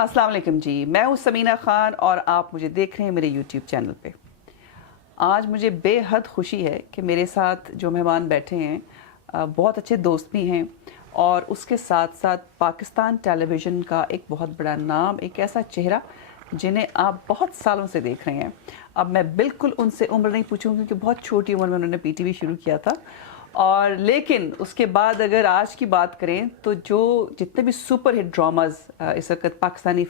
السلام علیکم جی، میں ہوں سمینہ خان اور آپ مجھے دیکھ رہے ہیں میرے یوٹیوب چینل پہ۔ آج مجھے بے حد خوشی ہے کہ میرے ساتھ جو مہمان بیٹھے ہیں بہت اچھے دوست بھی ہیں، اور اس کے ساتھ ساتھ پاکستان ٹیلی ویژن کا ایک بہت بڑا نام، ایک ایسا چہرہ جنہیں آپ بہت سالوں سے دیکھ رہے ہیں۔ اب میں بالکل ان سے عمر نہیں پوچھوں کیونکہ بہت چھوٹی عمر میں انہوں نے پی ٹی وی شروع کیا تھا، اور لیکن اس کے بعد اگر آج کی بات کریں تو جو جتنے بھی سپر ہٹ ڈراماز اس وقت پاکستانی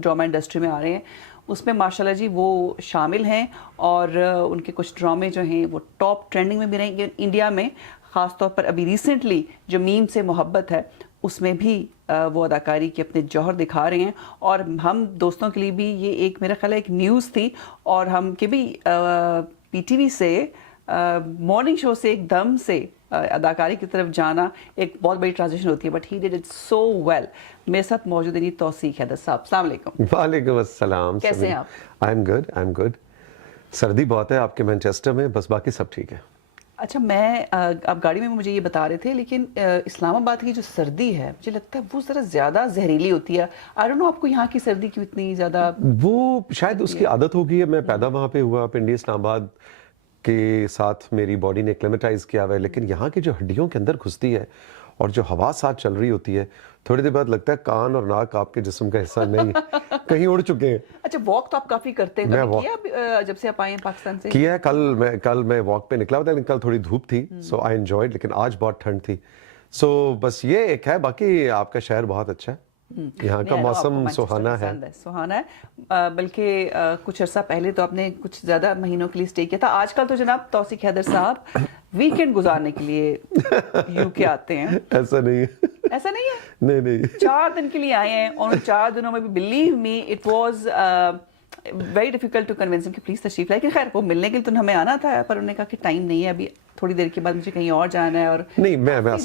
ڈرامہ انڈسٹری میں آ رہے ہیں اس میں ماشاءاللہ جی وہ شامل ہیں، اور ان کے کچھ ڈرامے جو ہیں وہ ٹاپ ٹرینڈنگ میں بھی رہیں گے انڈیا میں، خاص طور پر ابھی ریسنٹلی جو میم سے محبت ہے اس میں بھی وہ اداکاری کے اپنے جوہر دکھا رہے ہیں۔ اور ہم دوستوں کے لیے بھی یہ ایک میرا خیال ہے ایک نیوز تھی، اور ہم کہ بھی پی ٹی وی سے مارننگ شو سے ایک دم سے اداکاری کی طرف جانا ایک بہت بڑی ٹرانزیشن ہوتی ہے، but he did it so well. میرے ساتھ موجود ہیں توثیق حیدر صاحب، السلام علیکم۔ وعلیکم السلام۔ کیسے ہیں آپ؟ I am good. سردی بہت ہے آپ کے مینچسٹر میں، بس باقی سب ٹھیک ہے۔ اچھا، میں آپ گاڑی میں مجھے یہ بتا رہے تھے، لیکن اسلام آباد کی جو سردی ہے مجھے لگتا ہے وہ ذرا زیادہ زہریلی ہوتی ہے۔ آئی ڈونٹ نو آپ کو یہاں کی سردی کیوں اتنی زیادہ؟ وہ شاید اس کی عادت ہو گئی ہے، میں پیدا وہاں پہ ہوا پنڈی اسلام آباد کے ساتھ، میری باڈی نے ایکلیمیٹائز کیا ہوا ہے، لیکن یہاں کی جو ہڈیوں کے اندر گھستی ہے اور جو ہوا ساتھ چل رہی ہوتی ہے، تھوڑی دیر بعد لگتا ہے کان اور ناک آپ کے جسم کا حصہ نہیں کہیں اڑ چکے ہیں۔ اچھا، واک تو آپ کافی کرتے ہیں، کیا جب سے آپ آئے ہیں پاکستان سے؟ کیا ہے، کل میں واک پہ نکلا ہوا تھا، لیکن کل تھوڑی دھوپ تھی، سو آئی انجوائڈ، لیکن آج بہت ٹھنڈ تھی، سو بس یہ ایک ہے۔ باقی آپ کا شہر بہت اچھا ہے، یہاں کا موسم سہانا ہے۔ سہانا ہے، بلکہ کچھ عرصہ پہلے تو آپ نے کچھ زیادہ مہینوں کے لیے اسٹے کیا تھا۔ آج کل تو جناب توثیق حیدر صاحب ویکینڈ گزارنے کے لیے یو کے آتے ہیں۔ ایسا نہیں ہے، ایسا نہیں ہے؟ نہیں 4 دن کے لیے آئے ہیں، اور ان 4 دنوں میں بھی believe me it was very difficult to convince کہ پلیز تشریف لائے، لیکن خیر وہ ملنے کے لیے تو ہمیں آنا تھا، پر انہوں نے کہا کہ ٹائم نہیں ہے ابھی، تھوڑی دیر کے بعد مجھے کہیں اور جانا ہے۔ اور نہیں، میں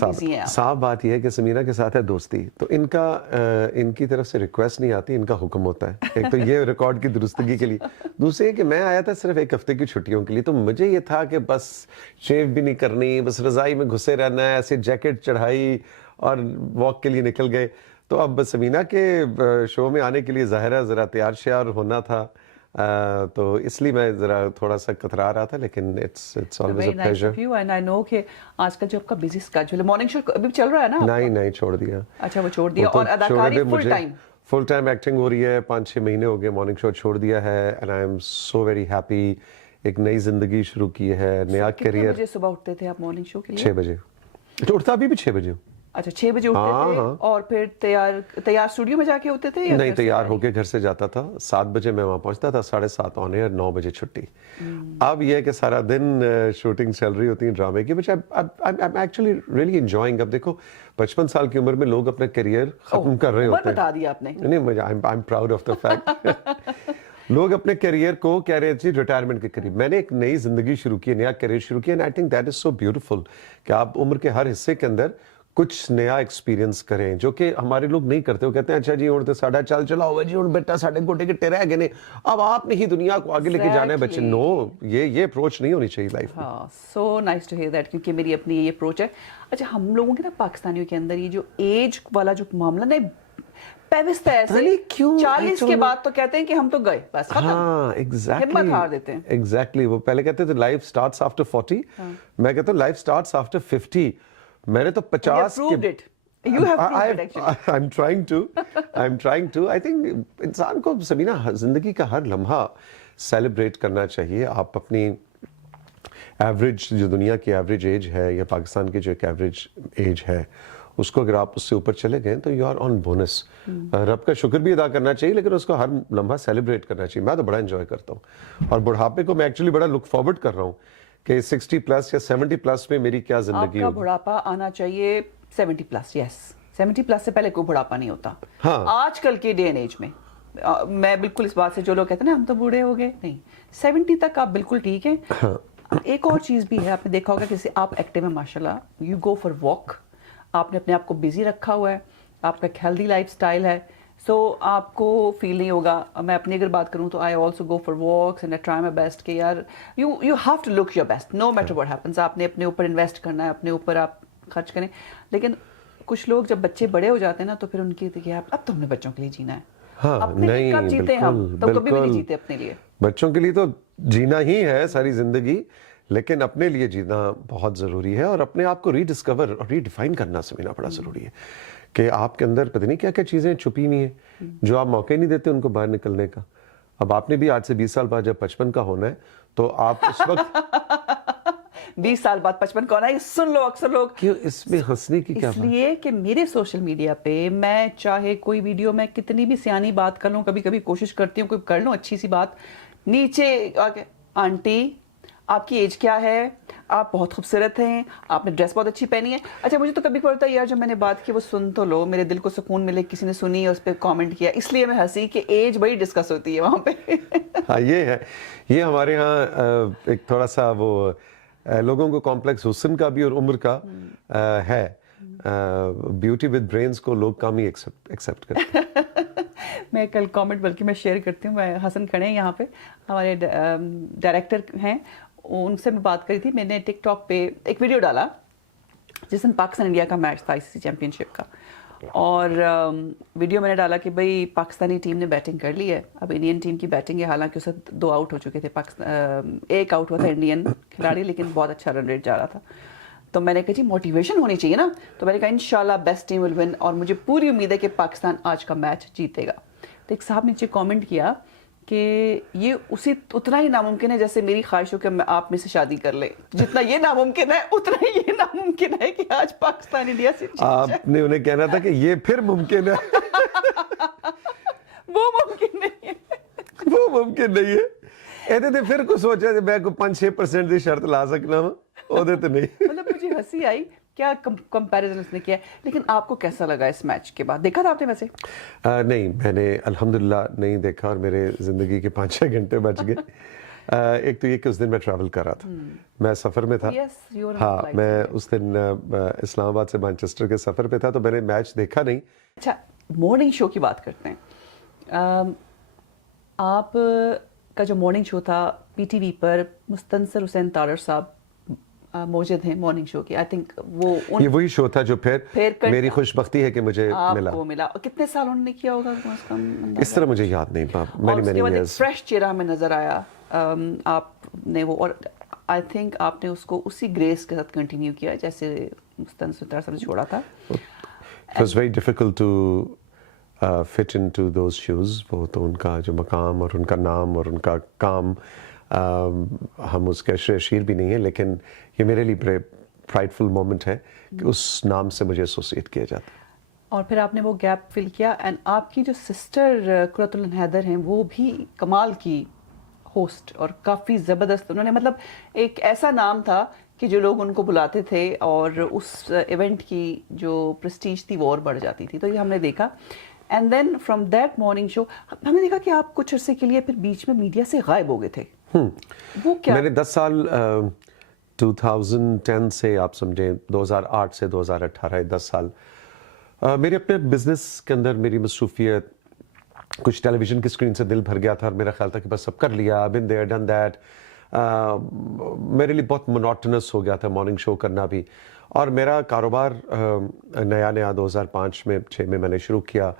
صاف بات یہ ہے کہ سمینہ کے ساتھ ہے دوستی، تو ان کی طرف سے ریکویسٹ نہیں آتی، ان کا حکم ہوتا ہے۔ ایک تو یہ ریکارڈ کی درستگی کے لیے، دوسرے کہ میں آیا تھا صرف 1 ہفتے کی چھٹیوں کے لیے، تو مجھے یہ تھا کہ بس شیو بھی نہیں کرنی، بس رضائی میں گھسے رہنا ہے، ایسے جیکٹ چڑھائی اور واک کے لیے نکل گئے۔ تو اب سمینہ کے شو میں آنے کے لیے ظاہر ہے ذرا تیار شیار ہونا تھا، تو اس لیے میں ذرا تھوڑا سا کترا رہا تھا، لیکن it's always a pleasure۔ and I know کہ آج کل جو آپ کا بزی اسکیڈول ہے، مارننگ شو ابھی چل رہا ہے نا؟ نہیں چھوڑ دیا۔ اچھا، وہ چھوڑ دیا، اور اداکاری فل ٹائم ایکٹنگ ہو رہی ہے، 5-6 مہینے ہو گئے مارننگ شو چھوڑ دیا ہے، and I am so very happy۔ ایک نئی زندگی شروع کی ہے، نیا کیریئر۔ کتنے بجے صبح اٹھتے تھے آپ مارننگ شو کے لیے؟ 6 بجے اٹھتا، ابھی بھی 6 بجے ہوں۔ اچھا، 6 بجے اٹھتے تھے، اور پھر تیار اسٹوڈیو میں جا کے ہوتے تھے؟ نہیں، تیار ہو کے گھر سے جاتا تھا، 7 بجے میں وہاں پہنچتا تھا، 7:30 آن ایئر، 9 بجے چھٹی۔ اب یہ کہ سارا دن شوٹنگ چل رہی ہوتی ہے ڈرامے کی، but I'm actually really enjoying۔ اب دیکھو 55 سال کی عمر میں لوگ اپنا کیریئر ختم کر رہے ہوتے ہیں۔ بتا دیا آپ نے؟ نہیں، I'm proud of the fact۔ لوگ اپنے کیریئر کو کہہ رہے تھے ریٹائرمنٹ کے قریب، میں نے ایک نئی زندگی شروع کی، نیا کیریئر شروع کیا، and I think that is so beautiful کہ آپ عمر کے ہر حصے کے اندر کچھ نیا ایکسپیرینس کریں، جو کہ ہمارے لوگ نہیں کرتے۔ وہ کہتے ہیں اچھا جی ہوں تو ساڈا چلا ہوا جی، ہوں بیٹا ساڈے گوٹے گٹے رہ گئے نے، اب آپ نے ہی دنیا کو آگے لے کے جانا ہے بچے۔ نو، یہ اپروچ نہیں ہونی چاہیے لائف میں۔ ہاں، so nice to hear that, کیونکہ میری اپنی یہ اپروچ ہے۔ اچھا، ہم لوگوں کے نا پاکستانیوں کے اندر یہ جو ایج والا جو معاملہ نا پیوست ہے، ایسے 40 کے بعد تو کہتے ہیں کہ ہم تو گئے بس، ہاں ہمت ہار دیتے ہیں۔ ایگزیکٹلی، وہ پہلے کہتے تھے لائف اسٹارٹس آفٹر 40، میں کہتا ہوں لائف اسٹارٹس آفٹر 50۔ میں نے تو 50 I'm trying to I think انسان کو سمینہ زندگی کا ہر لمحہ سیلیبریٹ کرنا چاہیے۔ آپ اپنی ایوریج، جو دنیا کی ایوریج ایج ہے یا پاکستان کی جو ایک ایوریج ایج ہے، اس کو اگر آپ اس سے اوپر چلے گئے تو یو آر آن بونس۔ رب کا شکر بھی ادا کرنا چاہیے، لیکن اس کو ہر لمحہ سیلیبریٹ کرنا چاہیے۔ میں تو بڑا انجوائے کرتا ہوں، اور بڑھاپے کو میں ایکچولی بڑا لک فارورڈ کر رہا ہوں کہ 60+ یا 70+ میں میری کیا زندگی ہوگی۔ آپ کا بڑھاپا آنا چاہیے 70+، یس، 70+ سے پہلے کوئی بڑھاپا نہیں ہوتا آج کل کے ڈے اینڈ ایج میں۔ میں بالکل اس بات سے، جو لوگ کہتے ہیں نا ہم تو بوڑھے ہو گئے، نہیں، 70 تک آپ بالکل ٹھیک ہیں۔ ایک اور چیز بھی ہے، آپ نے دیکھا ہوگا کہ آپ ایکٹیو ہیں ماشاءاللہ، یو گو فار واک، آپ نے اپنے آپ کو بزی رکھا ہوا ہے، آپ کا ایک ہیلدی لائف اسٹائل ہے، سو آپ کو فیل نہیں ہوگا۔ میں اپنی اگر بات کروں تو I also go for walks and I try my best کہ یار you have to look your best no matter what happens. آپ نے اپنے اوپر انویسٹ کرنا ہے، اپنے اوپر آپ خرچ کریں، لیکن کچھ لوگ جب بچے بڑے ہو جاتے ہیں نا تو پھر ان کی اب تو ہم نے بچوں کے لیے جینا ہے۔ ہاں اپنے لیے کب جیتے ہم؟ تو کبھی بھی نہیں جیتے اپنے لیے. بچوں کے لیے تو جینا ہی ہے ساری زندگی, لیکن اپنے لیے جینا بہت ضروری ہے, اور اپنے آپ کو ری ڈسکور اور ری ڈیفائن کرنا سمجھنا بڑا ضروری ہے, کہ آپ کے اندر پتہ نہیں کیا کیا چیزیں چھپی ہوئی ہیں جو آپ موقع نہیں دیتے ان کو باہر نکلنے کا. اب آپ نے بھی آج سے 20 سال بعد جب 55 کا ہونا ہے تو آپ اس وقت 20 سال بعد 55 کون ہے, سن لو اکثر لوگ. کیوں اس میں ہنسنے کی کیا اس بات؟ لیے کہ میرے سوشل میڈیا پہ میں چاہے کوئی ویڈیو میں کتنی بھی سیانی بات کر لوں, کبھی کبھی کوشش کرتی ہوں کوئی کر لوں اچھی سی بات, نیچے آنٹی آپ کی ایج کیا ہے, آپ بہت خوبصورت ہیں, آپ نے ڈریس بہت اچھی پہنی ہے. اچھا مجھے تو کبھی پڑتا ہے یار جب میں نے بات کی وہ سن تو لو, میرے دل کو سکون ملے, کسی نے سنی اس پہ کامنٹ کیا, اس لیے میں ہنسی کہ ایج بڑی ڈسکس ہوتی ہے وہاں پہ. ہاں یہ ہے, یہ ہمارے ہاں ایک تھوڑا سا وہ لوگوں کو کمپلیکس حسن کا بھی اور عمر کا ہے. بیوٹی ود برینز کو لوگ کم ہی ایکسیپٹ کرتے ہیں. میں کل کامنٹ بلکہ میں شیئر کرتی ہوں, میں حسن کھڑے ہیں یہاں پہ ہمارے ڈائریکٹر ہیں, ان سے میں بات کری تھی. میں نے ٹک ٹاک پہ ایک ویڈیو ڈالا جس دن پاکستان انڈیا کا میچ تھا ICC چیمپئن شپ کا, اور ویڈیو میں نے ڈالا کہ بھائی پاکستانی ٹیم نے بیٹنگ کر لی ہے, اب انڈین ٹیم کی بیٹنگ ہے, حالانکہ اسے 2 آؤٹ ہو چکے تھے, ایک آؤٹ ہوا تھا انڈین کھلاڑی لیکن بہت اچھا رن ریٹ جا رہا تھا. تو میں نے کہا جی موٹیویشن ہونی چاہیے نا, تو میں نے کہا انشاءاللہ بیسٹ ٹیم ول ون, اور مجھے پوری امید ہے کہ پاکستان آج کا میچ جیتے گا. تو ایک صاحب نیچے کامنٹ کیا کہ یہ اتنا ہی ناممکن ہے جیسے میری خواہش ہو کہ میں آپ میں سے شادی کر لیں, جتنا یہ ناممکن ہے اتنا ہی یہ ناممکن ہے کہ آج پاکستان انڈیا سے جیت جائے. آپ نے انہیں کہنا تھا کہ یہ پھر ممکن ہے. وہ ممکن نہیں ہے, وہ ممکن نہیں ہے. ایسے تو پھر کو سوچا کہ میں کو 5-6% دی شرط لا سکنا ہوں, وہ تو نہیں. مطلب مجھے ہنسی آئی کیا کمپیریزن اس نے کیا. لیکن آپ کو کیسا لگا اس میچ کے بعد, دیکھا تھا آپ نے ویسے؟ نہیں, میں نے الحمدللہ نہیں دیکھا, اور میرے زندگی کے 5-6 گھنٹے بچ گئے. ایک تو یہ کہ اس دن میں ٹریول کر رہا تھا, میں سفر میں تھا. ہاں, میں اس دن اسلام آباد سے مانچسٹر کے سفر پہ تھا, تو میں نے میچ دیکھا نہیں. اچھا مارننگ شو کی بات کرتے ہیں. آپ کا جو مارننگ شو تھا PTV پر, مستنصر حسین تارڑ صاحب موجود ہیں مارننگ شو کی. آئی تھنک وہ یہ وہی شو تھا جو پھر میری خوش بختی ہے کہ مجھے ملا. آپ کو ملا. کتنے سال انہوں نے کیا ہوگا کم از کم؟ اس طرح مجھے یاد نہیں. ایک فریش چہرہ ہمیں نظر آیا آپ نے وہ, اور آئی تھنک آپ نے اس کو اسی گریس کے ساتھ کنٹینیو کیا جیسے مستنصر تارڑ صاحب نے چھوڑا تھا. It was very difficult to fit into those shoes. وہ تو ان کا جو مقام اور ان کا نام اور ان کا کام, ہم اس کے شیر بھی نہیں ہیں, لیکن یہ میرے لیے بڑے پرائڈفل مومنٹ ہے کہ اس نام سے مجھے ایسوسیٹ کیا جاتا ہے. اور پھر آپ نے وہ گیپ فل کیا, اینڈ آپ کی جو سسٹر قرۃ العین حیدر ہیں وہ بھی کمال کی ہوسٹ اور کافی زبردست. انہوں نے مطلب ایک ایسا نام تھا کہ جو لوگ ان کو بلاتے تھے اور اس ایونٹ کی جو پریسٹیج تھی وہ اور بڑھ جاتی تھی. تو یہ ہم نے دیکھا. And then from that morning show ہم نے دیکھا کہ آپ کچھ عرصے کے لیے پھر بیچ میں میڈیا سے غائب ہو گئے تھے. وہ کیا؟ میں نے 10 سال 2010 سے آپ سمجھیں 2008 سے 2018 10 سال میرے اپنے بزنس کے اندر میری مصروفیت, کچھ ٹیلی ویژن کی اسکرین سے دل بھر گیا تھا, اور میرا خیال تھا کہ بس سب کر لیا, been there done that. میرے لیے بہت مونوٹنس ہو گیا تھا مارننگ شو کرنا بھی. اور میرا کاروبار نیا 2005 میں 6 میں نے شروع کیا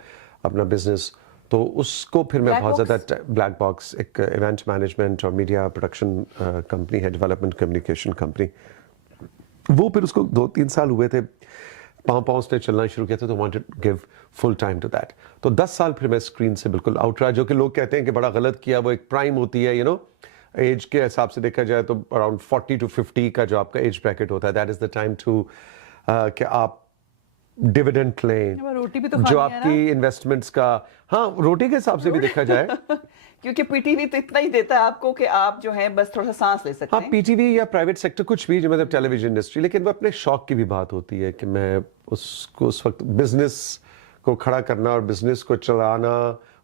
اپنا بزنس, تو اس کو پھر میں بہت زیادہ بلیک باکس ایک ایونٹ مینجمنٹ اور میڈیا پروڈکشن کمپنی ہے, ڈیولپمنٹ کمیونیکیشن کمپنی. وہ پھر اس کو 2-3 سال ہوئے تھے, پاؤں سے چلنا شروع کیا تھا, تو wanted give full time to that. تو 10 سال پھر میں اسکرین سے بالکل آؤٹ رہا, جو کہ لوگ کہتے ہیں کہ بڑا غلط کیا. وہ ایک پرائم ہوتی ہے, ایج کے حساب سے دیکھا جائے تو اراؤنڈ 40 to 50 کا جو آپ کا ایج بریکٹ ہوتا ہے, that is the time to کہ آپ ڈیویڈنٹ لیں, جو آپ کی انویسٹمنٹس کا. ہاں, روٹی کے حساب سے بھی دیکھا جائے کیونکہ PTV تو اتنا ہی دیتا ہے آپ کو کہ آپ جو ہیں بس تھوڑا سا سانس لے سکتے ہیں. ہاں, PTV یا پرائیویٹ سیکٹر کچھ بھی, جو مطلب ٹیلی ویژن انڈسٹری. لیکن وہ اپنے شوق کی بھی بات ہوتی ہے کہ میں اس کو اس وقت بزنس کو کھڑا کرنا اور بزنس کو چلانا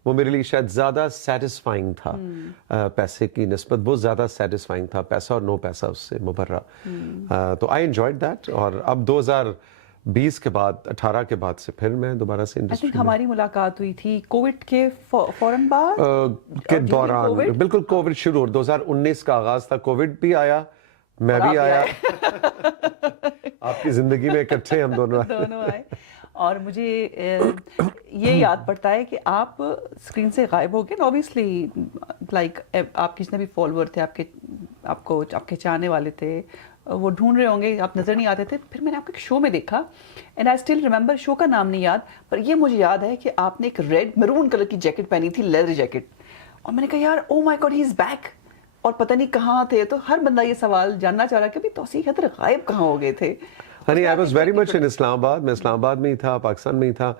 وہ میرے لیے شاید زیادہ سیٹسفائنگ تھا پیسے کی نسبت. بہت زیادہ سیٹسفائنگ تھا, پیسہ اور نو پیسہ اس سے مبرہ. تو آئی انجوائڈ دیٹ. اور اب 2020 کے بعد 18 کے بعد سے پھر میں دوبارہ سے انڈسٹری میں. ہماری ملاقات ہوئی تھی کووڈ کے فوراً بعد کے دوران. بالکل کووڈ شروع 2019 کا آغاز تھا, کووڈ بھی آیا, میں بھی آیا. آپ کی زندگی میں اکٹھے ہم دونوں آئے. اور مجھے یہ یاد پڑتا ہے کہ آپ اسکرین سے غائب ہو گئے نا اوبیسلی، لائک آپ کے جتنے بھی فالوور تھے، آپ کے چاہنے والے تھے، وہ ڈھونڈ رہے ہوں گے، آپ نظر نہیں آتے تھے. پھر میں نے آپ کو ایک شو میں دیکھا، اینڈ آئی اسٹل ریمبر، شو کا نام نہیں یاد، پر یہ مجھے یاد ہے کہ آپ نے ایک ریڈ میرون کلر کی جیکٹ پہنی تھی، لیدر جیکٹ، اور میں نے کہا یار او مائی گاڈ ہی از بیک، اور پتہ نہیں کہاں تھے. تو ہر بندہ یہ سوال جاننا چاہ رہا کہ توصیف حیدر غائب کہاں ہو گئے تھے. نہیں، آئی واز ویری مچ ان اسلام آباد. میں اسلام آباد میں ہی تھا، پاکستان میں ہی تھا،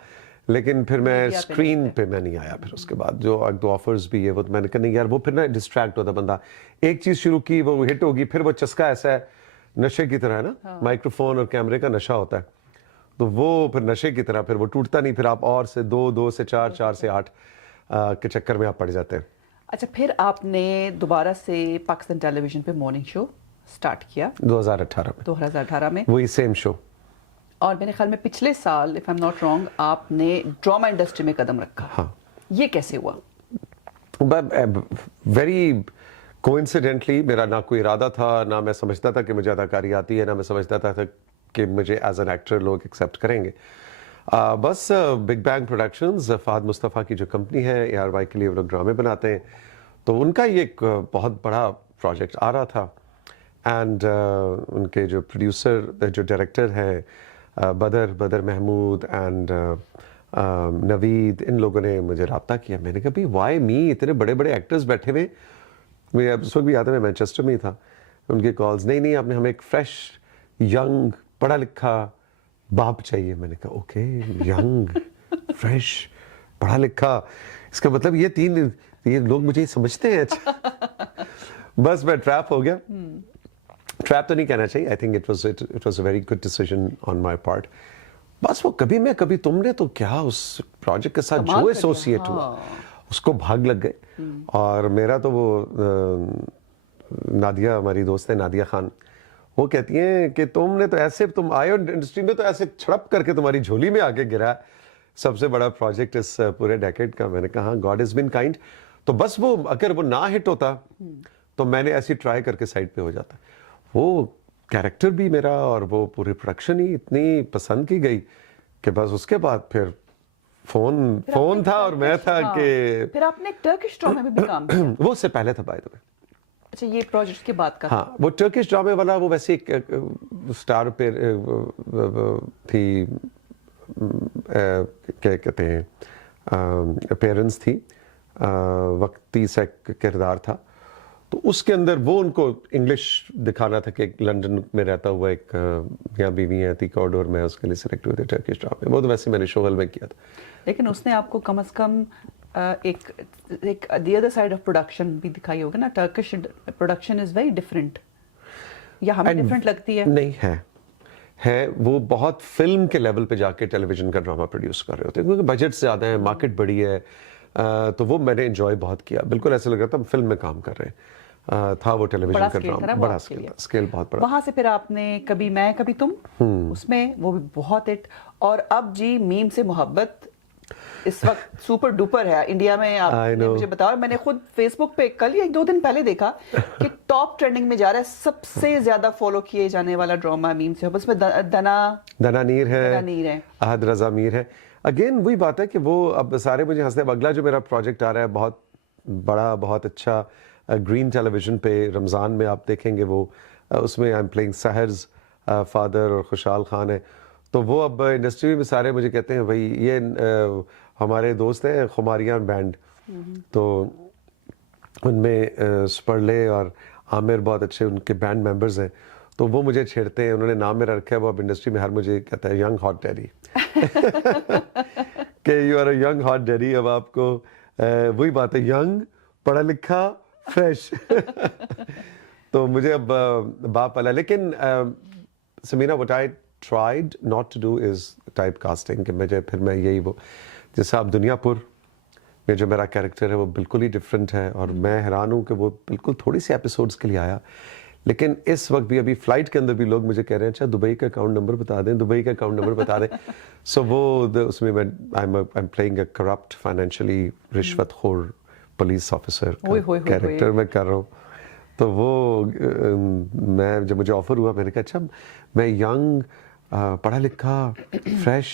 لیکن پھر میں اسکرین پہ میں نہیں آیا. پھر اس کے بعد جو ایک دو آفرز بھی ہے وہ میں نے کہا نہیں یار، وہ پھر نا ڈسٹریکٹ ہوتا بندہ. ایک چیز شروع کی وہ ہٹ ہوگی، پھر وہ چسکا ایسا ہے نشے کی طرح ہے نا، مائکرو فون اور کیمرے کا نشہ ہوتا ہے، تو وہ پھر نشے کی طرح پھر وہ ٹوٹتا نہیں. پھر آپ اور سے 2 سے 4 سے 8 کے چکر میں آپ پڑ جاتے ہیں. اچھا، پھر آپ نے دوبارہ سے پاکستان ٹیلی ویژن پہ مارننگ شو سٹارٹ کیا 2018 میں، وہی سیم شو. اور میرے خیال میں پچھلے سال if I am not wrong آپ نے ڈرامہ انڈسٹری میں قدم رکھا. ہاں، یہ کیسے ہوا؟ ویری کوئنسیڈنٹلی. میرا نہ کوئی ارادہ تھا، نہ میں سمجھتا تھا کہ مجھے اداکاری آتی ہے، نہ میں سمجھتا تھا کہ مجھے ایز این ایکٹر لوگ ایکسیپٹ کریں گے. بس بگ بینگ پروڈکشنز، فہد مصطفیٰ کی جو کمپنی ہے، ARY کے لیے وہ لوگ ڈرامے بناتے ہیں، تو ان کا یہ ایک بہت بڑا پروجیکٹ آ رہا تھا. اینڈ ان کے جو پروڈیوسر، جو ڈائریکٹر ہیں بدر محمود اینڈ نوید، ان لوگوں نے مجھے رابطہ کیا. میں نے کہا بھائی وائی می، اتنے بڑے بڑے ایکٹرز بیٹھے ہوئے. مجھے اس وقت بھی یاد ہے میں مینچسٹر میں ہی تھا. ان کے کالز، نہیں آپ نے ہمیں ایک فریش ینگ پڑھا لکھا باپ چاہیے. میں نے کہا اوکے، ینگ فریش پڑھا لکھا، اس کا مطلب یہ لوگ مجھے سمجھتے ہیں. اچھا بس میں ٹریپ ہو گیا. ٹریپ تو نہیں کہنا چاہیے، I think it was a very good decision on my part. بس وہ کبھی میں کبھی تم نے تو کیا اس پروجیکٹ کے ساتھ جو ایسوسیٹ ہوا اس کو بھاگ لگ گئے. اور میرا تو وہ نادیہ، ہماری دوست ہے نادیہ خان، وہ کہتی ہیں کہ تم نے تو ایسے، تم آئے انڈسٹری میں تو ایسے چھڑپ کر کے تمہاری جھولی میں آگے گرا سب سے بڑا پروجیکٹ اس پورے ڈیکیڈ کا. میں نے کہا گاڈ ہیز بین کائنڈ. تو بس وہ اگر وہ نہ ہٹ ہوتا تو میں نے ایسی ٹرائی کر کے سائڈ پہ ہو جاتا. وہ کیریکٹر بھی میرا اور وہ پوری پروڈکشن ہی اتنی پسند کی گئی کہ بس اس کے بعد پھر فون تھا اور میں تھا کہ پھر آپ نے ٹرکش ڈرامے میں بھی کام کیا. وہ اس سے پہلے تھا بائی دا وے. اچھا، یہ پروجیکٹ کے بعد کا؟ ہاں، وہ ٹرکش ڈرامے والا وہ ویسے ایک اسٹار پہ تھی، کیا کہتے ہیں، اپیرنس تھی، وقتی سا کردار تھا. تو اس کے اندر وہ ان کو انگلش دکھانا تھا کہ لنڈن میں رہتا ہوا ایک یہاں بیوی ہیں تیکوڈ، اور میں اس کے لیے سلیکٹ ہوئے تھے ٹرکش ڈرامے. وہ تو ویسے میں نے شوغل میں کیا تھا. لیکن اس نے آپ کو کم از کم ایک the other side of production بھی دکھائی ہوگا نا. Turkish production is very different, یا ہمیں ڈفرینٹ لگتی ہے؟ نہیں ہے وہ بہت فلم کے لیول پہ جا کے ٹیلی ویژن کا ڈرامہ پروڈیوس کر رہے ہوتے ہیں، کیونکہ بجٹ زیادہ ہے، مارکیٹ بڑی ہے. تو وہ میں نے انجوائے بہت کیا. بالکل ایسا لگ رہا تھا ہم فلم میں کام کر رہے ہیں. تھا وہ ٹیلی ویژن کا ڈرامہ بڑا اسکیل بہت بڑا. وہاں سے پھر آپ نے کبھی میں کبھی تم، اس میں وہ بھی بہت ہٹ. اور اب جی میم سے محبت اس وقت سپر ڈوپر ہے انڈیا میں. آپ نے مجھے بتایا، میں نے خود فیس بک پہ کل یا 2 دن پہلے دیکھا کہ ٹاپ ٹرینڈنگ میں جا رہا ہے، سب سے زیادہ فالو کیے جانے والا ڈرامہ میم سے. اس میں دنا نیر ہے، احد رضا میر ہے. اگین وہی بات ہے کہ وہ اب سارے مجھے ہنستے. اب اگلا جو میرا پروجیکٹ آ رہا ہے بہت بڑا، بہت اچھا، گرین ٹیلی ویژن پہ رمضان میں آپ دیکھیں گے. وہ اس میں آئی ایم پلینگ سحرز فادر اور خوشحال خان ہے. تو وہ اب انڈسٹری میں سارے مجھے کہتے ہیں بھائی یہ ہمارے دوست ہیں خماریان بینڈ، تو ان میں سپرلے اور عامر بہت اچھے ان کے بینڈ ممبرز ہیں. تو وہ مجھے چھیڑتے ہیں، انہوں نے نام میرا رکھا ہے. وہ اب انڈسٹری میں ہر مجھے کہتا ہے ینگ ہاٹ ڈیڈی کہ you are a young hot daddy. اب آپ کو وہی بات ہے، ینگ پڑھا لکھا فریش تو مجھے اب باپ والا. لیکن Sameera what I tried not to do is type casting کہ میں یہی وہ جیسا اب دنیا پور میں جو میرا کیریکٹر ہے وہ بالکل ہی ڈفرینٹ ہے. اور میں حیران ہوں کہ وہ بالکل تھوڑی سی ایپیسوڈز کے لیے آیا، لیکن اس وقت بھی ابھی فلائٹ کے اندر بھی لوگ مجھے کہہ رہے ہیں اچھا دبئی کا اکاؤنٹ نمبر بتا دیں، دبئی کا اکاؤنٹ نمبر بتا دیں. سو وہ اس میں I am playing a corrupt financially رشوت خور پولیس آفیسر کیریکٹر میں کر رہا ہوں. تو وہ میں جب مجھے آفر ہوا میں نے کہا اچھا میں ینگ پڑھا لکھا فریش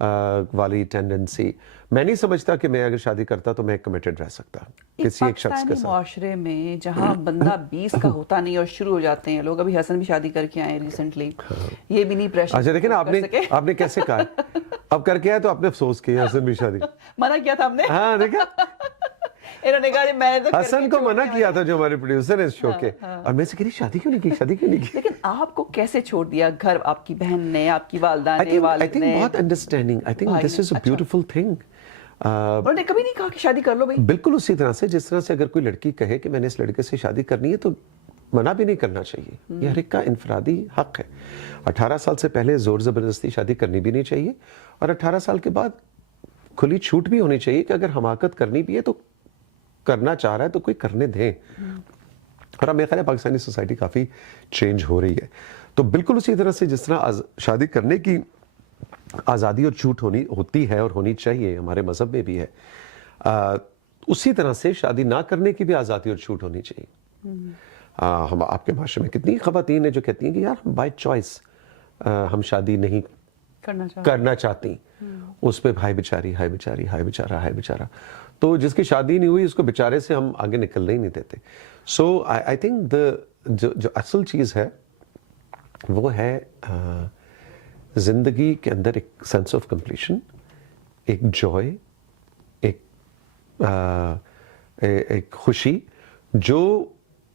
والی ٹینڈنسی. میں نہیں سمجھتا کہ میں اگر شادی کرتا تو میں کمیٹڈ رہ سکتا کسی ایک شخص کے ساتھ. معاشرے میں جہاں بندہ 20 کا ہوتا نہیں اور شروع ہو جاتے ہیں لوگ. ابھی حسن بھی شادی کر کے آئے ریسنٹلی, یہ بھی نہیں پریشر. اچھا دیکھیں نا آپ نے کیسے کہا, اب کر کے آئے تو آپ نے افسوس کیا حسن بھی شادی منع کیا تھا ہم نے. ہاں دیکھا, انہوں نے کہا میں تو حسن کو منع کیا تھا جو ہمارے پروڈیوسر ہیں اس شو کے, اور میں سے کہی شادی کیوں نہیں کی, شادی کیوں نہیں کی. لیکن آپ کو کیسے چھوڑ دیا گھر, آپ کی بہن نے, آپ کی والدہ نے, والد نے؟ بہت understanding. I think this is a beautiful thing. انہوں نے کبھی نہیں کہا کہ شادی کر لو بھائی؟ بالکل اسی طرح سے جس طرح سے اگر کوئی لڑکی کہے کہ میں نے اس لڑکے سے شادی کرنی ہے تو منع بھی نہیں کرنا چاہیے. یہ ہر ایک کا انفرادی حق ہے. 18 سال سے پہلے زور زبردستی شادی کرنی بھی نہیں چاہیے, اور 18 سال کے بعد کھلی چھوٹ بھی ہونی چاہیے کہ اگر حماقت کرنی بھی ہے تو کرنا چاہ رہا ہے تو کوئی کرنے دیں. اور اب میرا خیال ہے پاکستانی سوسائٹی کافی چینج ہو رہی ہے. تو بالکل اسی طرح سے جس طرح شادی کرنے کی آزادی اور چھوٹ ہوتی ہے اور ہونی چاہیے, ہمارے مذہب میں بھی ہے, اسی طرح سے شادی نہ کرنے کی بھی آزادی اور چھوٹ ہونی چاہیے. ہم آپ کے معاشرے میں کتنی خواتین ہیں جو کہتی ہیں کہ یار ہم بائی چوائس ہم شادی نہیں کرنا چاہتی. اس پہ ہائے بیچاری, ہائے بیچاری, ہائے بیچارہ, ہائے بیچارہ. تو جس کی شادی نہیں ہوئی اس کو بیچارے سے ہم آگے نکلنے ہی نہیں دیتے. سو آئی تھنک جو اصل چیز ہے وہ ہے زندگی کے اندر ایک سینس آف کمپلیشن, ایک جوائے, ایک خوشی جو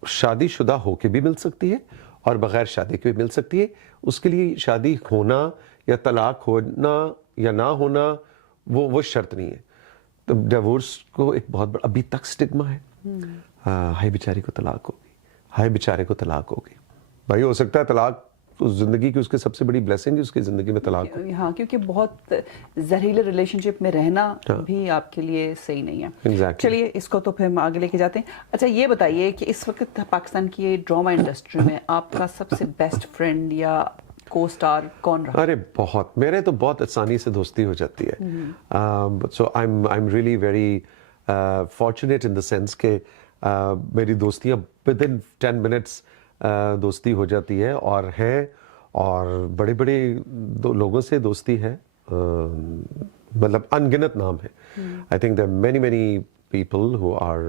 شادی شدہ ہو کے بھی مل سکتی ہے اور بغیر شادی کے بھی مل سکتی ہے. اس کے لیے شادی ہونا یا طلاق ہونا یا نہ ہونا وہ شرط نہیں ہے. تو ڈیورس کو ایک بہت بڑا ابھی تک سٹگما ہے. ہائے بیچاری کو طلاق ہوگی, ہائے بیچارے کو طلاق ہوگی. بھائی ہو سکتا ہے طلاق زندگی کی اس کے سب سے بڑی بلیسنگ ہے, اس کی زندگی میں طلاق ہو. ہاں, کیونکہ بہت زہریلے ریلیشن شپ میں رہنا بھی آپ کے لیے صحیح نہیں ہے. چلیے اس کو تو پھر ہم آگے لے کے جاتے ہیں. اچھا یہ بتائیے کہ اس وقت پاکستان کی ڈراما انڈسٹری میں آپ کا سب سے بیسٹ فرینڈ یا کو اسٹار کون رہا؟ ارے بہت, میرے تو بہت آسانی سے دوستی ہو جاتی ہے. So I am really very fortunate in the sense کہ میری دوستیاں ود ان 10 منٹس دوستی ہو جاتی ہے اور ہے, اور بڑے بڑے لوگوں سے دوستی ہے, مطلب انگنت نام ہے. I think there many many people who are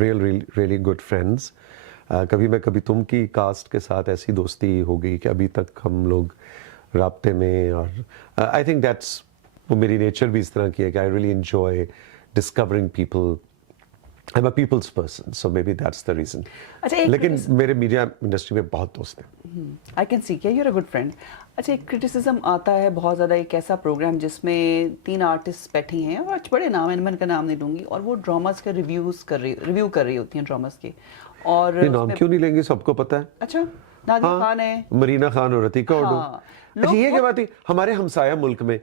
really good friends. کبھی تم کی کاسٹ کے ساتھ ایسی دوستی ہو گئی کہ ابھی تک ہم لوگ رابطے میں, اور آئی تھنک دیٹس, وہ میری نیچر بھی اس طرح کی ہے کہ I really enjoy discovering people. I'm a people's person, so maybe that's the reason. لیکن میرے میڈیا انڈسٹری میں بہت دوست ہیں. I can see کہ you're a good friend. اچھا ایک کرٹیسزم آتا ہے بہت زیادہ, ایک ایسا پروگرام جس میں 3 آرٹسٹ بیٹھی ہیں اور بڑے نام ہیں, میں ان کا نام نہیں دوں گی, اور وہ ڈراماز کا ریویو کر رہی ہوتی ہیں ڈراماز کے. اور نام کیوں نہیں لیں گے, سب کو پتہ ہے. اچھا نادیہ خان ہے, مرینا خان اور عتیقہ اڈو. اچھا یہ کیا بات ہے, ہمارے ہمسایہ ملک میں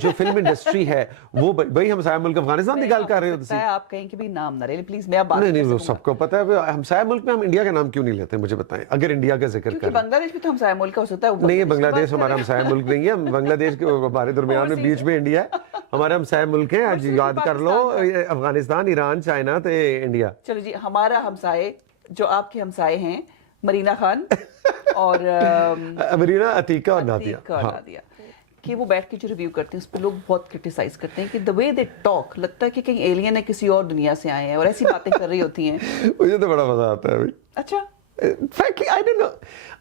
جو فلم انڈسٹری ہے وہ بھائی ہمسایہ ملک افغانستان نکال کر رہے ہوتے ہیں. آپ کہیں کہ بھی نام نہ لیں پلیز, میں اب بات نہیں وہ سب کو پتہ ہے. ہمسایہ ملک میں ہم انڈیا کا نام کیوں نہیں لیتے مجھے بتائیں, اگر انڈیا کا ذکر کریں. بنگلہ دیش بھی تو ہمسایہ ملک کا ہو سکتا ہے. نہیں, بنگلہ دیش ہمارا ہمسایہ ملک نہیں ہے. بنگلہ دیش کے ہمارے درمیان میں بیچ میں انڈیا ہے. ہمارے ہمسایہ ملک ہیں, آج یاد کر لو, افغانستان, ایران, چائنا تو انڈیا. چلو جی, ہمارا ہمسائے جو آپ کے ہمسائے ہیں مرینا خان اور مرینا, عتیقہ اور نادیہ, کہ وہ بیٹھ کے جو ریویو کرتے ہیں اس پہ لوگ بہت کرٹیسائز کرتے ہیں کہ the way they talk لگتا ہے کہ کہیں ایلین ہے, کسی اور دنیا سے آئے ہیں, اور ایسی باتیں کر رہی ہوتی ہیں. مجھے تو بڑا مزہ آتا ہے بھائی. اچھا frankly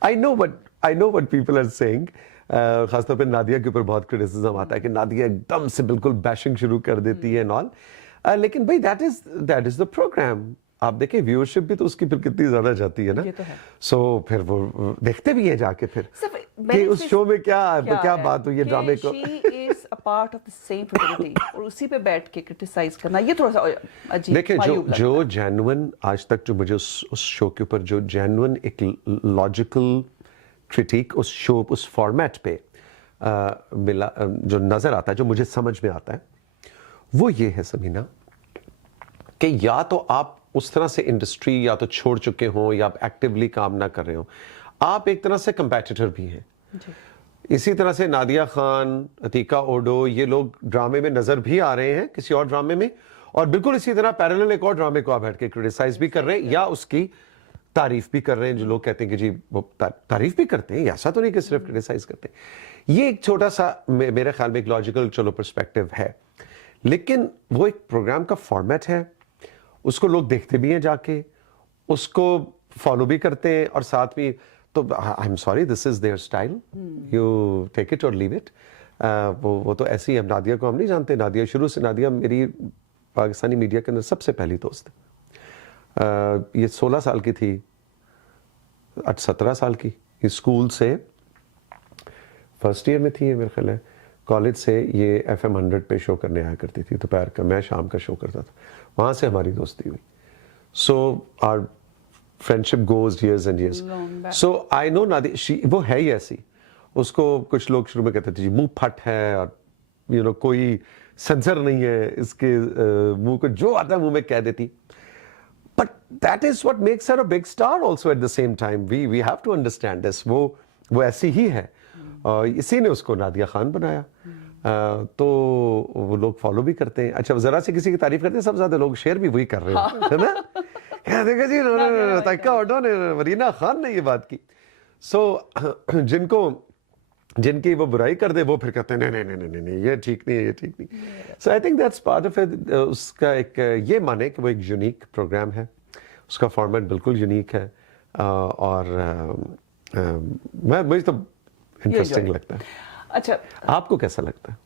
I know what people are saying. خاص طور پہ نادیہ کے اوپر بہت کرٹیسزم آتا ہے کہ نادیہ ایک دم سے بالکل بیشنگ شروع کر دیتی ہے and all. لیکن بھائی that is the program. آپ دیکھیں ویورشپ بھی تو اس کی پھر کتنی زیادہ جاتی ہے نا. سو پھر وہ دیکھتے بھی ہیں جا کے پھر کہ اس شو میں کیا بات ہوئی ہے ڈرامے کو. she is a part of the same fraternity اور اسی پہ بیٹھ کے کرٹیسائز کرنا یہ تھوڑا سا عجیب. دیکھیں جو جینوئن آج تک جو مجھے اس شو کے اوپر جو جینوئن ایک لاجیکل کرٹیک اس شو اس فارمیٹ پہ ملا, جو نظر آتا ہے, جو مجھے سمجھ میں آتا ہے, وہ یہ ہے سمینا کہ یا تو آپ اس طرح سے انڈسٹری یا تو چھوڑ چکے ہوں یا آپ ایکٹیولی کام نہ کر رہے ہوں, آپ ایک طرح سے کمپیٹیٹر بھی ہیں. اسی طرح سے نادیہ خان, عتیقہ اوڈو, یہ لوگ ڈرامے میں نظر بھی آ رہے ہیں کسی اور ڈرامے میں, اور بالکل اسی طرح پیرلل ایک اور ڈرامے کو آپ بیٹھ کے کرٹیسائز بھی کر رہے ہیں یا اس کی تعریف بھی کر رہے ہیں, جو لوگ کہتے ہیں کہ جی وہ تعریف بھی کرتے ہیں, ایسا تو نہیں کہ صرف کرٹیسائز کرتے ہیں. یہ ایک چھوٹا سا میرے خیال میں ایک لاجیکل چلو پرسپیکٹو ہے, لیکن وہ ایک پروگرام کا فارمیٹ ہے, اس کو لوگ دیکھتے بھی ہیں جا کے, اس کو فالو بھی کرتے ہیں, اور ساتھ بھی تو I am sorry this is there style, you take it اور لیو اٹ. وہ تو ایسی ہے. نادیہ کو ہم نہیں جانتے, نادیہ شروع سے, نادیہ میری پاکستانی میڈیا کے اندر سب سے پہلی دوست ہے. یہ 16 سال کی تھی, 17 سال کی, یہ اسکول سے فرسٹ ایئر میں تھی یہ میرے خیال ہے, کالج سے یہ FM 100 پہ شو کرنے آیا کرتی تھی دوپہر کا, میں شام کا شو کرتا تھا, وہاں سے ہماری دوستی ہوئی. So our friendship goes years and years. So I know Nadia, وہ ہے ہی ایسی. اس کو کچھ لوگ شروع میں کہتے تھے جی منہ پھٹ ہے, اور یو نو کوئی سینسر نہیں ہے اس کے منہ کو, جو آتا ہے منہ میں کہہ دیتی. But that is what makes her a big star also at the same time. We have to understand this. وہ ایسی ہی ہے, اسی نے اس کو نادیہ خان بنایا. تو وہ لوگ فالو بھی کرتے ہیں. اچھا ذرا سے کسی کی تعریف کرتے ہیں, سب سے زیادہ لوگ شیئر بھی وہی کر رہے ہیں, ہے نا, دیکھا جی تائکہ آٹو نے, ورینا خان نے یہ بات کی. سو جن کی وہ برائی کر دے, وہ پھر کہتے ہیں نہیں یہ ٹھیک نہیں ہے, یہ ٹھیک نہیں. So I think that's part of it. اس کا ایک یہ مانے کہ وہ ایک یونیک پروگرام ہے, اس کا فارمیٹ بالکل یونیک ہے, اور مجھے تو انٹرسٹنگ لگتا ہے. اچھا آپ کو کیسا لگتا ہے؟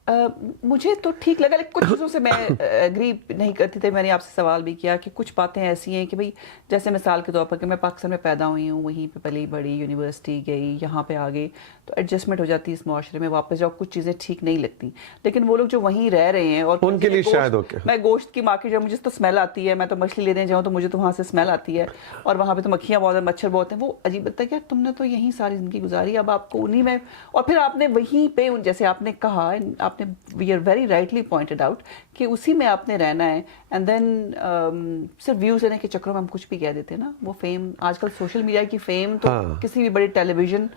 مجھے تو ٹھیک لگا, لیکن کچھ چیزوں سے میں ایگری نہیں کرتی تھی. میں نے آپ سے سوال بھی کیا کہ کچھ باتیں ایسی ہیں کہ بھئی جیسے مثال کے طور پر کہ میں پاکستان میں پیدا ہوئی ہوں, وہیں پہ پلی بڑی, یونیورسٹی گئی, یہاں پہ آ گئی, تو ایڈجسٹمنٹ ہو جاتی ہے اس معاشرے میں, واپس جاؤ کچھ چیزیں ٹھیک نہیں لگتی. لیکن وہ لوگ جو وہیں رہ رہے ہیں, اور ان کے لیے شاید اوکے, میں گوشت کی مارکیٹ جاؤں, مجھے تو اسمیل آتی ہے, میں تو مچھلی لینے جاؤں تو مجھے تو وہاں سے اسمیل آتی ہے, اور وہاں پہ تو مکھیاں بہت ہیں, مچھر بہت ہیں. وہ عجیب لگتا ہے کہ تم نے تو یہیں ساری زندگی گزاری, اب آپ کو انہیں میں, اور پھر آپ نے وہیں پہ جیسے آپ نے کہا, آپ نے we are very rightly pointed out کہ اسی میں آپ نے رہنا ہے. اینڈ دین صرف ویوز لینے کے چکروں میں ہم کچھ بھی کہہ دیتے ہیں نا. وہ فیم آج کل سوشل میڈیا کی فیم تو کسی بھی بڑی ٹیلی ویژن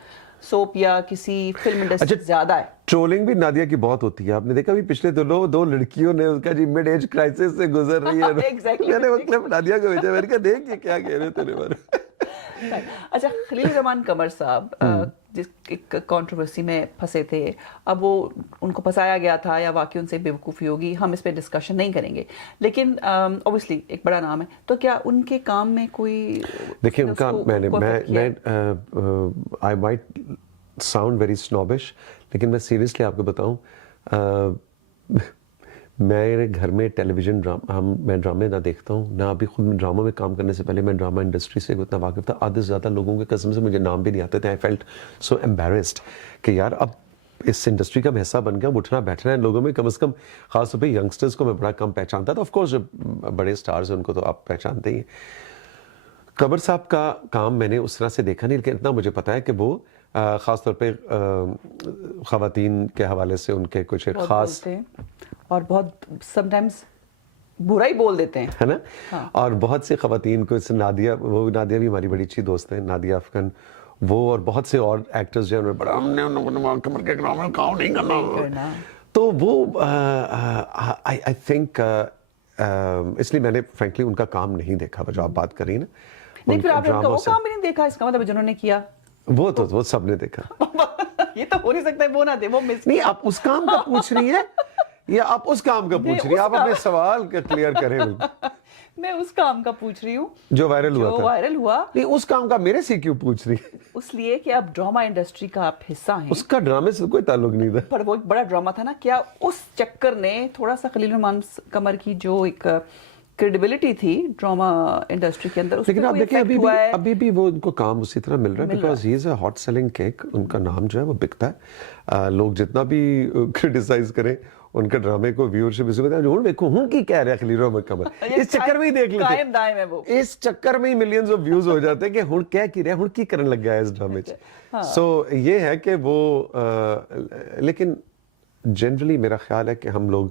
سوپ یا کسی فلم انڈسٹری زیادہ ہے. ٹرولنگ بھی نادیہ کی بہت ہوتی ہے. آپ نے دیکھا بھی پچھلے دو لڑکیوں نے اس کا جی مڈ ایج کرائسس سے گزر رہی ہے, میں نے وہ کلپ نادیہ کو بھیجا, میں نے کہا دیکھ یہ کیا کہہ رہے تیرے بارے میں. اچھا خلیل الرحمان قمر صاحب جس ایک کنٹروورسی میں پھنسے تھے, اب وہ ان کو پھنسایا گیا تھا یا واقعی ان سے بے وقوفی ہوگی, ہم اس پہ ڈسکشن نہیں کریں گے, لیکن اوبویسلی ایک بڑا نام ہے, تو کیا ان کے کام میں کوئی, دیکھیں ان کا میں آئی مائٹ ساؤنڈ ویری اسنوبش, لیکن میں سیریسلی آپ کو بتاؤں, میرے گھر میں ٹیلی ویژن میں ڈرامے نہ دیکھتا ہوں, نہ ابھی خود میں ڈراموں میں کام کرنے سے پہلے میں ڈرامہ انڈسٹری سے اتنا واقف تھا. آدھے سے زیادہ لوگوں کے قسم سے مجھے نام بھی نہیں آتے تھے. آئی فیلٹ سو ایمبیرسڈ کہ یار اب اس انڈسٹری کا میں حصہ بن گیا, اٹھنا بیٹھنا ہے لوگوں میں, کم از کم خاص طور پہ ینگسٹرز کو میں بڑا کم پہچانتا تھا. آف کورس جو بڑے اسٹارز ہیں ان کو تو آپ پہچانتے ہی ہیں. قمر صاحب کا کام میں نے اس طرح سے دیکھا نہیں, لیکن اتنا مجھے پتا ہے کہ وہ خاص طور پہ خواتین کے حوالے سے ان کے کچھ خاص اور بہت سم ٹائمز برا ہی بول دیتے ہیں, ہے نا, اور بہت سی خواتین کو, نادیہ بھی ہماری بڑی اچھی دوست ہیں, نادیہ افغان, وہ اور بہت سے اور ایکٹرز جو ہیں بڑا ہم نے کمر کے کام نہیں کرنا, تو وہ آئی تھنک اس لیے میں نے فرینکلی ان کا کام نہیں دیکھا جو آپ بات کر رہی ہیں نا. نہیں پھر آپ نے وہ کام بھی نہیں دیکھا, اس کا مطلب جنہوں نے کیا وہ سب نے دیکھا. یہ تو ہو نہیں سکتا ہے وہ نہ دے, وہ مس نہیں. آپ اس کام کا پوچھ رہی ہیں یا آپ اس کام کا پوچھ رہی ہیں؟ آپ اپنے سوال کلیئر کریں. میں اس کام کا پوچھ رہی ہوں جو وائرل ہوا. نہیں اس کام کا میرے سے کیوں پوچھ رہی ہیں؟ اس لیے کہ آپ ڈرامہ انڈسٹری کا آپ حصہ ہیں. اس کا ڈرامے سے کوئی تعلق نہیں تھا, پر وہ ایک بڑا ڈرامہ تھا نا. کیا اس چکر نے تھوڑا سا خلیل الرحمان قمر کی جو ایک کریڈیبلٹی تھی ڈرامہ انڈسٹری کے اندر, لیکن آپ دیکھیں ابھی بھی وہ ان کو کام اسی طرح مل رہا ہے, because he is a hot selling cake. ان کا نام جو ہے وہ بکتا ہے. لوگ جتنا بھی کرٹیسائز کریں ان کے ڈرامے کو, ویورشپ اسی کو ہوں دیکھو ہوں کی کہہ رہے ہیں خلیل الرحمان قمر, اس چکر میں ہی دیکھ لیتے, اس چکر میں ہی ملینز آف ویوز ہو جاتے ہیں کہ ہوں کیا کی رہے, ہوں کی کرن لگ گیا ہے اس ڈرامے چ. سو یہ ہے کہ وہ, لیکن جنرلی میرا خیال ہے کہ ہم لوگ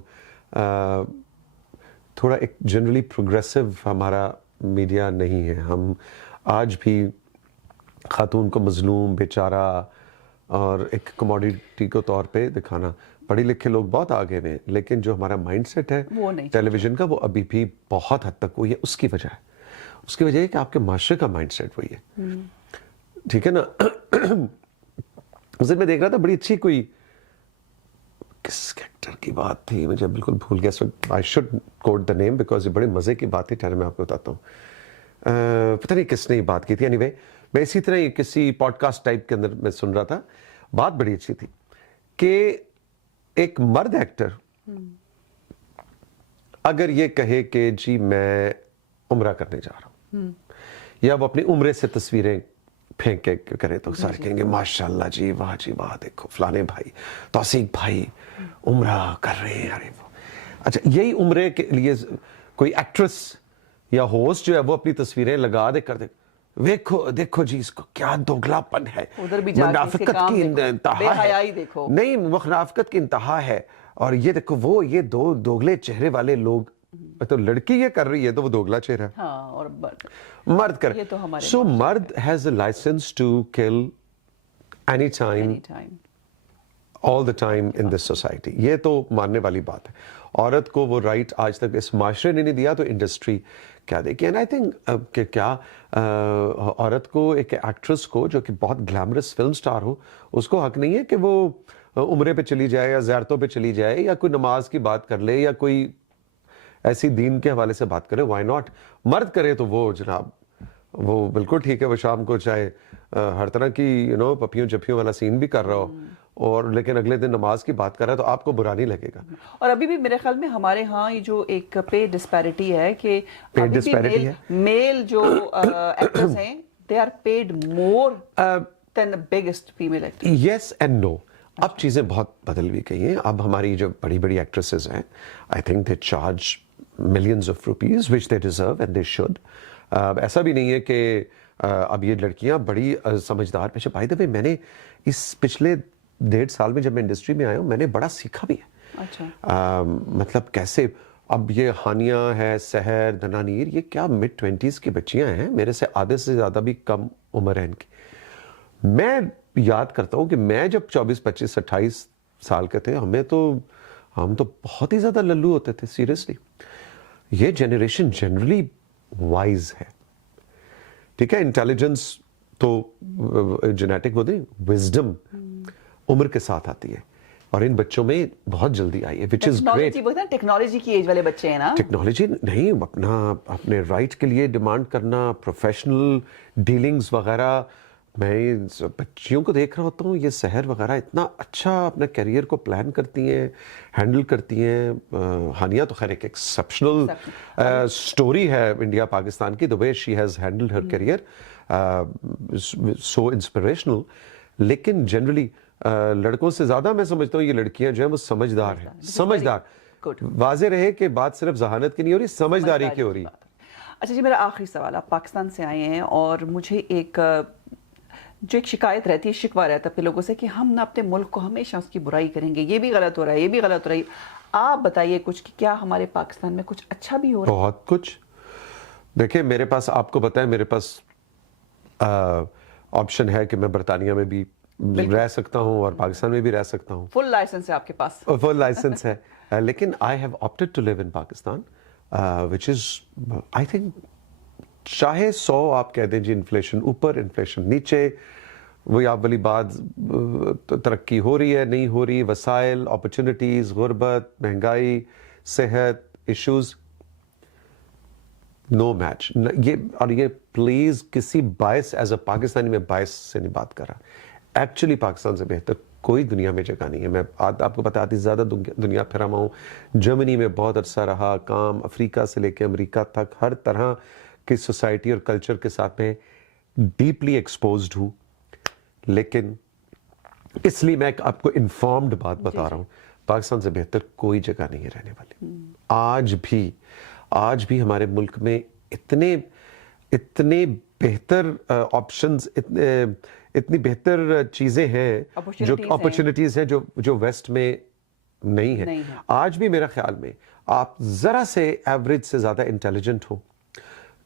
تھوڑا ایک جنرلی پروگریسو ہمارا میڈیا نہیں ہے. ہم آج بھی خاتون کو مظلوم, بیچارہ اور ایک کموڈیٹی کو طور پہ دکھانا. پڑھے لکھے لوگ بہت آگے ہیں, لیکن جو ہمارا مائنڈ سیٹ ہے ٹیلی ویژن کا, وہ ابھی بھی بہت حد تک وہ یہ اس کی وجہ ہے. اس کی وجہ ہے کہ آپ کے معاشرے کا مائنڈ سیٹ وہی ہے. ٹھیک ہے نا. اس دن میں دیکھ رہا تھا بڑی اچھی کوئی کس ایکٹر کی بات تھی, مجھے بالکل بھول گیا, سو I should quote the name because یہ بڑے مزے کی بات تھی. ٹھہرے میں آپ کو بتاتا ہوں, پتہ نہیں کس نے یہ بات کی تھی. اینی وے میں اسی طرح کسی پوڈ کاسٹ ٹائپ کے اندر میں سن رہا تھا, بات بڑی اچھی تھی کہ ایک مرد ایکٹر اگر یہ کہے کہ جی میں عمرہ کرنے جا رہا ہوں, یا وہ اپنی عمرے سے تصویریں پھینک کے کرے تو سارے کہیں گے ماشاءاللہ جی واہ دیکھو فلانے بھائی توثیق بھائی عمرہ کر رہے ہیں. ارے وہ اچھا, یہی عمرے کے لیے کوئی ایکٹریس یا ہوسٹ جو ہے وہ اپنی تصویریں لگا دے کر دے, دیکھو جی اس کو کیا دوگلاپن ہے, منافقت کی انتہا ہے, نہیں منافقت کی انتہا ہے, اور یہ دیکھو وہ یہ دو دوگلے چہرے والے لوگ, تو لڑکی یہ کر رہی ہے تو وہ دوگلا چہرہ ہے, اور مرد کر. سو مرد has a licence to kill any time all the time in this society. یہ تو ماننے والی بات ہے. عورت کو وہ رائٹ آج تک اس معاشرے نے نہیں دیا, تو انڈسٹری کیا دیکھی. اینڈ آئی تھنک کہ کیا عورت کو, ایک ایکٹریس کو جو کہ بہت گلیمرس فلم سٹار ہو, اس کو حق نہیں ہے کہ وہ عمرے پہ چلی جائے یا زیارتوں پہ چلی جائے, یا کوئی نماز کی بات کر لے, یا کوئی ایسی دین کے حوالے سے بات کرے. Why not. مرد کرے تو وہ جناب وہ بالکل ٹھیک ہے, وہ شام کو چاہے ہر طرح کی پپیوں چپیوں والا سین بھی کر رہا ہو, اور لیکن اگلے دن نماز کی بات کر رہا ہے تو آپ کو برا نہیں لگے گا. اور ابھی بھی میرے خیال میں ہمارے ہاں یہ جو ایک پے ڈسپیرٹی ہے کہ میل جو ایکٹرز ہیں they are paid more than the biggest female actor. Yes and no. اب چیزیں بہت بدل بھی گئی ہیں. اب ہماری جو بڑی بڑی ایکٹریسز ہیں, I think they charge millions of rupees which they deserve and they should. ایسا بھی نہیں ہے کہ اب یہ لڑکیاں بڑی سمجھدار پیش. بائی دا وے میں نے اس پچھلے 1.5 سال میں جب میں انڈسٹری میں آیا ہوں, میں نے بڑا سیکھا بھی ہے. اچھا. مطلب کیسے اب یہ ہانیہ ہے, سحر, دنانیر, یہ کیا مڈ 20s کی بچیاں ہیں, میرے سے آدھے سے زیادہ بھی کم عمر ہے ان کی. میں یاد کرتا ہوں کہ میں جب 24, 25, 28 سال کے تھے, ہم تو بہت ہی زیادہ للو ہوتے تھے. سیریسلی یہ جنریشن جنرلی وائز ہے. ٹھیک ہے, انٹیلیجنس تو جینیٹک وہ نہیں, وزڈم عمر کے ساتھ آتی ہے, اور ان بچوں میں بہت جلدی آئی ہے, وچ از گریٹ. ٹیکنالوجی کی ایج والے بچے ہیں نا. ٹیکنالوجی نہیں, اپنے رائٹ کے لیے ڈیمانڈ کرنا, پروفیشنل ڈیلنگز وغیرہ. میں بچیوں کو دیکھ رہا ہوتا ہوں, یہ سحر وغیرہ اتنا اچھا اپنا کیریئر کو پلان کرتی ہیں, ہینڈل کرتی ہیں. ہانیہ تو خیر ایک ایکسیپشنل سٹوری ہے انڈیا پاکستان کی, the way she has handled her career, so inspirational. لیکن جنرلی لڑکوں سے زیادہ میں سمجھتا ہوں یہ لڑکیاں جو ہیں وہ سمجھدار ہیں. سمجھدار, واضح رہے کہ بات صرف ذہانت کی نہیں ہو رہی, سمجھداری کی ہو رہی. اچھا جی, میرا آخری سوال. آپ پاکستان سے آئے ہیں, اور مجھے ایک شکایت رہتی ہے, شکوہ رہتا ہے اپنے لوگوں سے کہ ہم نہ اپنے ملک کو ہمیشہ اس کی برائی کریں گے, یہ بھی غلط ہو رہا ہے, یہ بھی غلط ہو رہی ہے. آپ بتائیے کچھ کہ کیا ہمارے پاکستان میں کچھ اچھا بھی ہو رہا ہے؟ بہت کچھ. دیکھیں میرے پاس, آپ کو بتائیں, میرے پاس آپشن ہے کہ میں برطانیہ میں بھی رہ سکتا ہوں اور پاکستان میں بھی رہ سکتا ہوں. فل لائسنس ہے آپ کے پاس. فل لائسنس ہے, لیکن I have opted to live in Pakistan, which is I think چاہے 100 آپ کہہ دیں جی انفلیشن اوپر انفلیشن نیچے, وہی آپ والی بات, ترقی ہو رہی ہے نہیں ہو رہی, وسائل, اپرچونٹیز, غربت, مہنگائی, صحت ایشوز, نو میچ. یہ پلیز کسی باعث, ایز اے پاکستانی میں باعث سے نہیں بات کر رہا, ایکچولی پاکستان سے بہتر کوئی دنیا میں جگہ نہیں ہے. میں آپ کو بتاتی زیادہ دنیا پھرا ہوا ہوں. جرمنی میں بہت عرصہ رہا, کام افریقہ سے لے کے امریکہ تک, ہر طرح کی سوسائٹی اور کلچر کے ساتھ میں ڈیپلی ایکسپوزڈ ہوں. لیکن اس لیے میں آپ کو انفارمڈ بات بتا رہا ہوں, پاکستان سے بہتر کوئی جگہ نہیں ہے رہنے والی. آج بھی ہمارے ملک میں اتنے بہتر آپشنز, اتنی بہتر چیزیں ہیں, جو اپرچونٹیز ہیں جو ویسٹ میں نہیں ہیں. آج بھی میرا خیال میں آپ ذرا سے ایوریج سے زیادہ انٹیلیجنٹ ہو,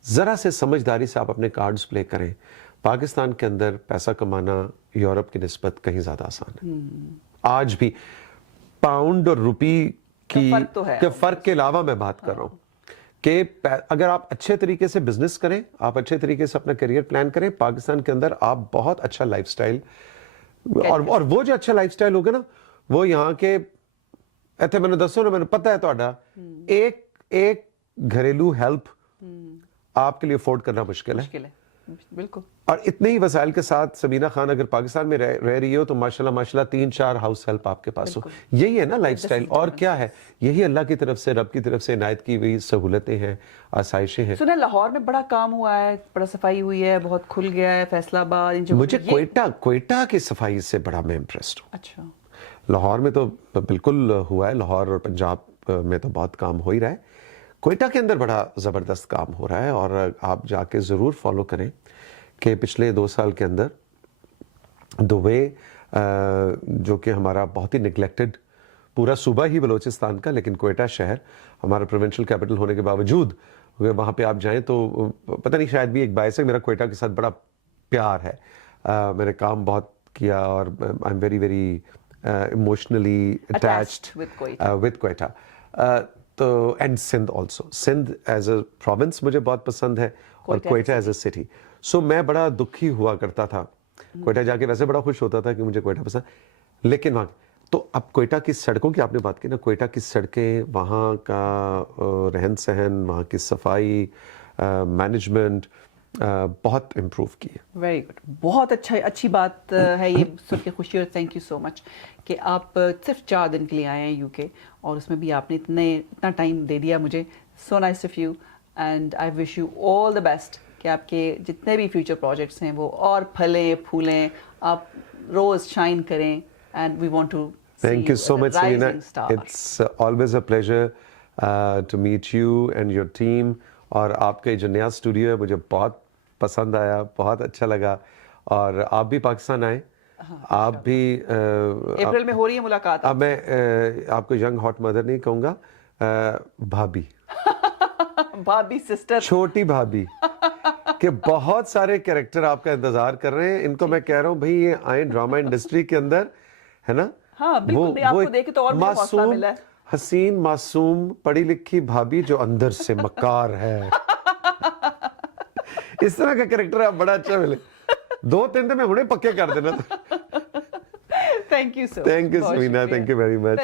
ذرا سے سمجھداری سے آپ اپنے کارڈز پلے کریں, پاکستان کے اندر پیسہ کمانا یورپ کی نسبت کہیں زیادہ آسان ہے. آج بھی پاؤنڈ اور روپی کے فرق کے علاوہ میں بات کر رہا ہوں, کہ اگر آپ اچھے طریقے سے بزنس کریں, آپ اچھے طریقے سے اپنا کیریئر پلان کریں, پاکستان کے اندر آپ بہت اچھا لائف سٹائل, اور وہ جو اچھا لائف سٹائل ہوگا نا, وہ یہاں کے ایتھے میں نے دسو نا, میں نے پتہ ہے توڑا ایک گھریلو ہیلپ آپ کے لیے افورڈ کرنا مشکل ہے. بالکل. اور اتنے ہی وسائل کے ساتھ سمینہ خان اگر پاکستان میں رہ رہی ہو تو ماشاءاللہ 3-4 ہاؤس ہیلپ آپ کے پاس ہو. یہی ہے نا لائف سٹائل, اور کیا ہے, یہی اللہ کی طرف سے, رب کی طرف سے عنایت کی ہوئی سہولتیں ہیں, آسائشیں ہیں. سنا لاہور میں بڑا کام ہوا ہے, بڑا صفائی ہوئی ہے, بہت کھل گیا ہے, فیصل آباد. مجھے کوئٹہ کی صفائی سے بڑا میں امپریسڈ ہوں. اچھا. لاہور میں تو بالکل ہوا ہے, لاہور اور پنجاب میں تو بہت کام ہو ہی رہا ہے. کوئٹہ کے اندر بڑا زبردست کام ہو رہا ہے, اور آپ جا کے ضرور فالو کریں کہ پچھلے 2 سال کے اندر دبئی جو کہ ہمارا بہت ہی نگلیکٹڈ پورا صوبہ ہی بلوچستان کا, لیکن کوئٹہ شہر ہمارا پروونشل کیپٹل ہونے کے باوجود وہاں پہ آپ جائیں تو پتہ نہیں, شاید بھی ایک باعث ہے میرا کوئٹہ کے ساتھ بڑا پیار ہے. میں نے کام بہت کیا اور I am very very emotionally attached with Quetta. تو and Sindh also, Sindh as a province مجھے بہت پسند ہے, اور Quetta as a city. So میں بڑا دکھی ہوا کرتا تھا کوئٹہ جا کے, ویسے بڑا خوش ہوتا تھا کہ مجھے کوئٹہ پسند, لیکن وہاں تو اب کوئٹہ کی سڑکوں کی آپ نے بات کی نا, کوئٹہ کی سڑکیں, وہاں کا رہن سہن, وہاں کی صفائی, مینجمنٹ بہت امپروو کی ہے. ویری گڈ, بہت اچھی بات ہے یہ سن کے خوشی, اور تھینک یو سو مچ کہ آپ صرف 4 دن کے لیے آئے ہیں یو کے, اور اس میں بھی آپ نے اتنا ٹائم دے دیا مجھے. So nice of you, and I wish you all the best کہ آپ کے جتنے بھی فیوچر پروجیکٹس ہیں وہ اور پھلیں پھولیں, آپ روز شائن کریں, and we want to Thank you so much, Selena. It's always a pleasure to meet you and your team. اور آپ کا جو نیا اسٹوڈیو ہے مجھے بہت پسند آیا, بہت اچھا لگا, اور آپ بھی پاکستان آئیں, آپ بھی اپریل میں ہو رہی ہے ملاقات. اب میں آپ کو ینگ ہاٹ مدر نہیں کہوں گا, بھابھی, بھابھی سسٹر, چھوٹی بھابھی, کہ بہت سارے کریکٹر آپ کا انتظار کر رہے ہیں. ان کو میں کہہ رہا ہوں بھائی یہ آئیں ڈرامہ انڈسٹری کے اندر, ہے نا. ہاں بالکل, آپ کو دیکھ کے تو اور مجھے حوصلہ ملا ہے. حسین معصوم پڑھی لکھی بھابھی جو اندر سے مکار ہے, اس طرح کا کریکٹر آپ بڑا اچھا ملے. 2-3 دن میں انہیں پکے کر دینا. Thank you so, thank you سمینا, thank you very much.